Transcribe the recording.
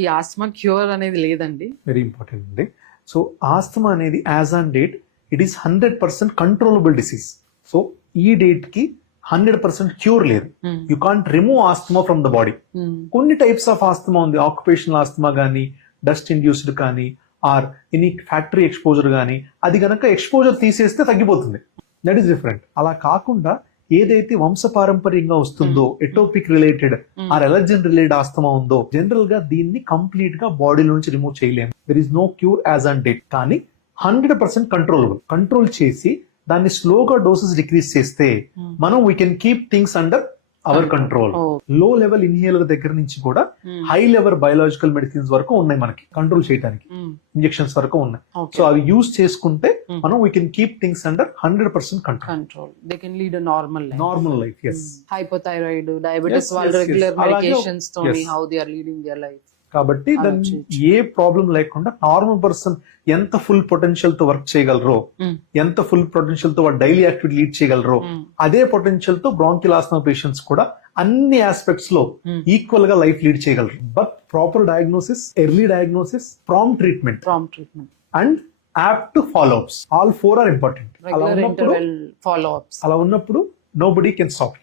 ఈ ఆస్మా క్యూర్ అనేది లేదండి. వెరీ ఇంపార్టెంట్ అండి. సో ఆస్తమా అనేది as on date it is 100% controllable disease. So ఈ డేట్ కి 100% క్యూర్ లేదు. You can't remove asthma from the body. కొన్ని టైప్స్ ఆఫ్ ఆస్తమా ఉంది, ఆక్యుపేషనల్ ఆస్తమా కానీ, డస్ట్ ఇండ్యూస్డ్ కానీ, ఆర్ ఎనీ ఫ్యాక్టరీ ఎక్స్పోజర్ కానీ, అది కనుక ఎక్స్పోజర్ తీసేస్తే తగ్గిపోతుంది. That is different. అలా కాకుండా ఏదైతే వంశపారంపర్యంగా వస్తుందో, atopic related are allergen related asthma ఉందో, జనరల్ గా దీన్ని కంప్లీట్ గా బాడీ నుంచి రిమూవ్ చేయలేము. There is no cure as on date. కానీ 100% కంట్రోలబుల్. కంట్రోల్ చేసి దాన్ని స్లోగా డోసెస్ డిక్రీజ్ చేస్తే మనం we can keep things under our control. లో లెవెల్ ఇన్హేలర్ దగ్గర నుంచి కూడా హై లెవెల్ బయోలాజికల్ మెడిసిన్స్ వరకు ఉన్నాయి మనకి కంట్రోల్ చేయడానికి. ఇంజెక్షన్స్ వరకు ఉన్నాయి. సో అవి యూజ్ చేసుకుంటే మనం we can keep things under 100% control. They can lead normal life. yes. Hypothyroid, diabetes వాళ్ళ రెగ్యులర్ మెడికేషన్స్ తోని how they are leading their life. కాబట్టి దాన్ని ఏ ప్రాబ్లం లేకుండా నార్మల్ పర్సన్ ఎంత ఫుల్ పొటెన్షియల్ తో వర్క్ చేయగలరో, ఎంత ఫుల్ పొటెన్షియల్ తో డైలీ యాక్టివిటీ లీడ్ చేయగలరో, అదే పొటెన్షియల్ తో బ్రాంకియల్ ఆస్మా పేషెంట్స్ కూడా అన్ని ఆస్పెక్ట్స్ లో ఈక్వల్ గా లైఫ్ లీడ్ చేయగలరు. But proper diagnosis, early diagnosis, prompt treatment and apt follow ups, all 4 are important. అలా ఉన్నప్పుడు నోబడీ కెన్ స్టాప్.